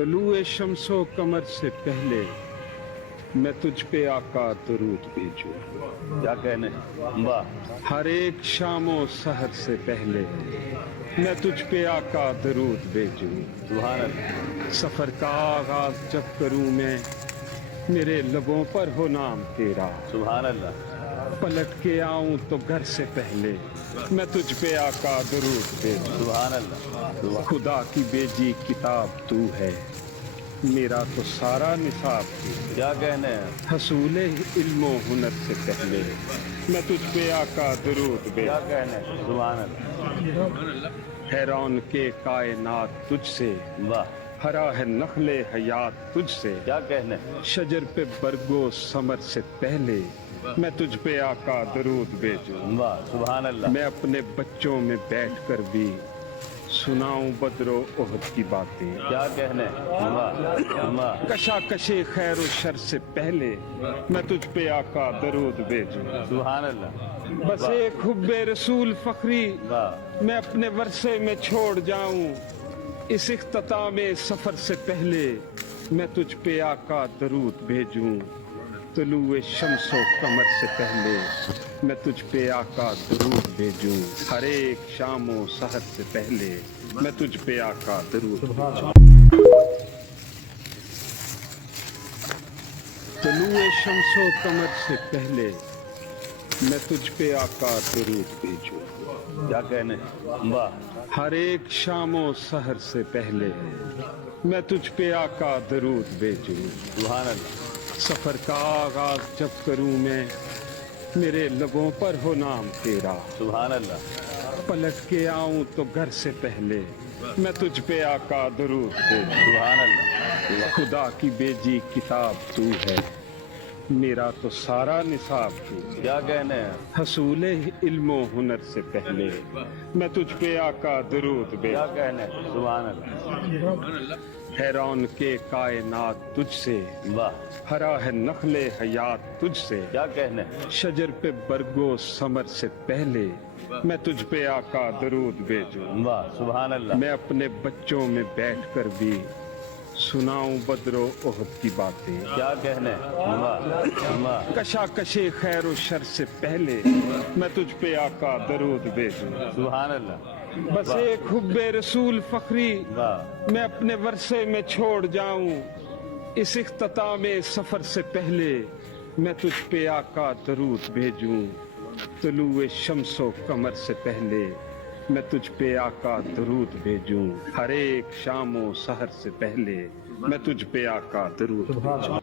طلوع شمس و قمر سے پہلے میں تجھ پہ آقا درود بھیجوں، کیا کہنے واہ ہر ایک شام و سحر سے پہلے میں تجھ پہ آقا درود بھیجوں۔ سبحان اللہ سفر کا آغاز جب کروں میں میرے لبوں پر ہو نام تیرا، سبحان اللہ پلٹ کے آؤں تو گھر سے پہلے میں تجھ پہ آقا درود بھیجوں۔ سبحان اللہ خدا کی بیجی کتاب تو ہے، میرا تو سارا نصاب تو ہے۔ کیا کہنے حصول علم و ہنر سے پہلے میں تجھ پہ آقا درود کیا بھیجوں۔ کہنے سبحان اللہ حیران کے کائنات تجھ سے، واہ ہرا ہے نخل حیات تجھ سے، کیا کہنے شجر پہ برگو ثمر سے پہلے میں تجھ پہ آقا درود بھیجوں۔ واہ سبحان اللہ میں اپنے بچوں میں بیٹھ کر بھی سناؤں بدر و احد کی باتیں، کیا کہنے واہ واہ کشاکش خیر و شر سے پہلے میں تجھ پہ آقا درود بھیجوں۔ سبحان اللہ بس ایک حب رسول فخری واہ میں اپنے ورثے میں چھوڑ جاؤں، اس اختتام سفر سے پہلے میں تجھ پہ آقا درود بھیجوں۔ طلوع شمس و قمر سے پہلے میں تجھ پہ آقا درود بھیجوں، ہر ایک شام و سحر سے پہلے میں تجھ پہ آقا درود بھیجوں۔ طلوع شمس و قمر سے پہلے میں تجھ پہ آقا درود بھیجوں، کیا کہنے واہ ہر ایک شام و سحر سے پہلے میں تجھ پہ آقا درود بھیجوں۔ سبحان اللہ سفر کا آغاز جب کروں میں میرے لبوں پر ہو نام تیرا، سبحان اللہ پلٹ کے آؤں تو گھر سے پہلے میں تجھ پہ آقا درود بھیجوں۔ سبحان اللہ خدا کی بیجی کتاب تو ہے، میرا تو سارا نصاب تو ہے۔ کیا کہنے حصول علم و ہنر سے پہلے میں تجھ پہ آقا درود کیا بھیجوں۔ کہنے سبحان اللہ حیران کے کائنات تجھ سے، واہ ہرا ہے نخل حیات تجھ سے، کیا کہنے شجر پہ برگو ثمر سے پہلے میں تجھ پہ آقا درود بھیجوں۔ واہ سبحان اللہ میں اپنے بچوں میں بیٹھ کر بھی سناؤں بدر و احد کی باتیں، کیا کہنے واہ واہ کشاکش خیر و شر سے پہلے میں تجھ پہ آقا درود بھیجوں۔ سبحان اللہ بس ایک حب رسول فخری واہ میں اپنے ورثے میں چھوڑ جاؤں، اس اختتام سفر سے پہلے میں تجھ پہ آقا درود بھیجوں۔ طلوع شمس و قمر سے پہلے میں تجھ پہ آقا درود بھیجوں، ہر ایک شام و سحر سے پہلے میں تجھ پہ آقا درود بھیجوں۔